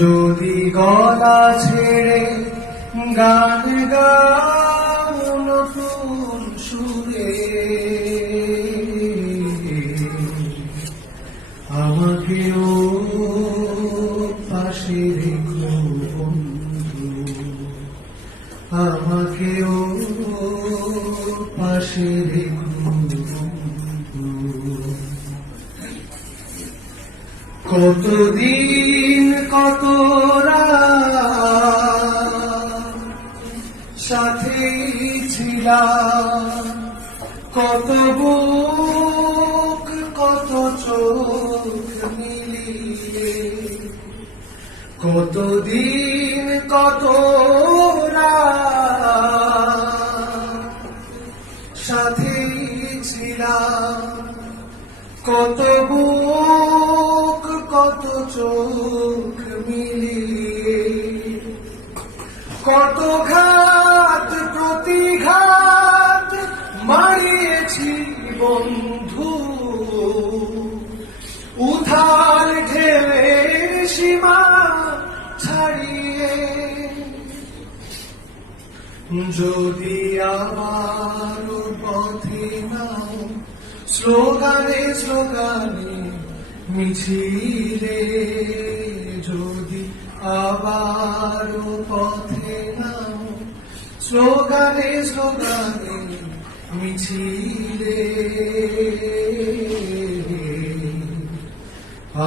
যদি গলা ছেড়ে গান গাও নতুন সুরে, আমাকেও পাশে রেখো বন্ধু, আমাকেও পাশে রেখো বন্ধু। কতদিন কত রাত সাথেই ছিলাম, কত বুক কত চোখ মিলিয়ে, কতদিন কত রাত সাথেই ছিলাম, কত বুক কত চোখ মিলিয়ে, কত ঘাত প্রতিঘাত মারিয়েছি বন্ধু, উথাল ঢেউয়ের সীমা ছাড়িয়ে। যদি আমার পথে নাও স্লোগানে স্লোগানে মিছিলে, যদি আবার পথে নাও স্লোগানে স্লোগানে মিছিলে,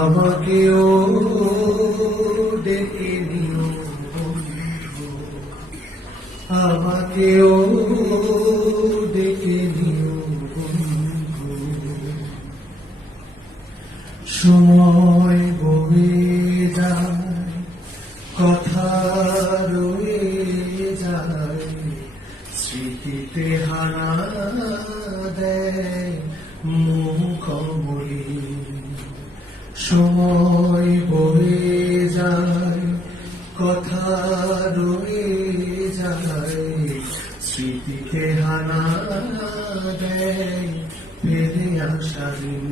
আমাকেও ডেকে নিও বন্ধু, আমাকেও ডেকে নিও বন্ধু। সময় বয়ে যায়, কথা রয়ে যায়, স্মৃতিতে হানা দেয় মুখমরি। সময় বয়ে যায়, কথা রয়ে যায়, স্মৃতিতে হানা দেয় ফেলে আসা দিন।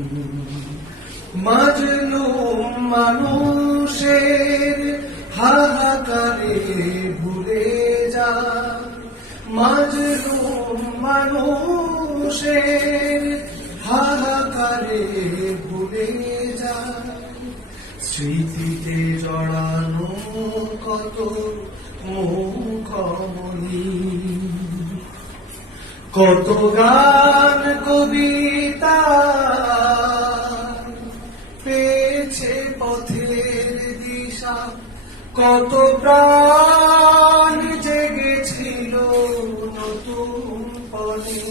মাজলুম মানুষের হাহাকারে ভুলে যায়, মাজলুম মানুষের হাহাকারে ভুলে যায়, স্মৃতিতে জড়ানো কত মুখমণি, কত গান কবিতা পেয়েছে পথের দিশা, কত প্রাণ জেগেছিল নতুন পথে,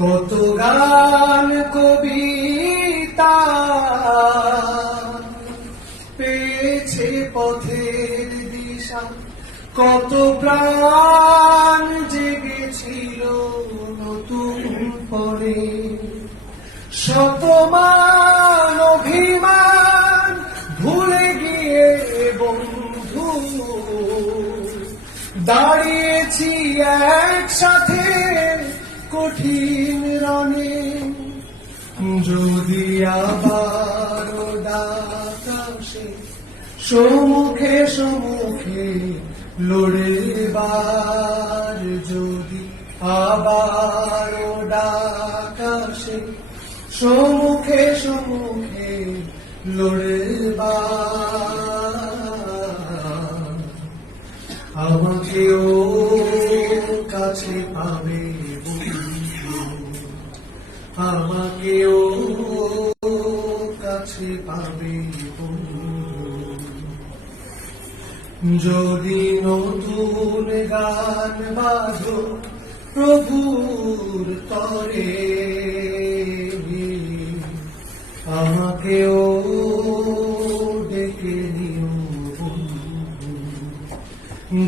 কত গান কবিতা পেয়েছে পথের দিশা, কত প্রাণ জেগেছিল নতুন পরে। শতমান অভিমান ভুলে গিয়ে বন্ধু দাঁড়িয়েছি একসাথে কঠিন রণে। যদি আবার ডাক আসে সম্মুখে সম্মুখে লড়েবার, যদি আবার ডাক আসে সম্মুখে সম্মুখে লড়েবার, আমাকেও কাছে পাবে বন্ধু, আমাকেও কাছে পাবে বন্ধু। যদি নতুন গান বাঁধো প্রভুর তরে, আমাকেও ডেকে নিও বন্ধু।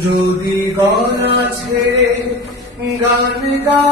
যদি গলা ছেড়ে গান গা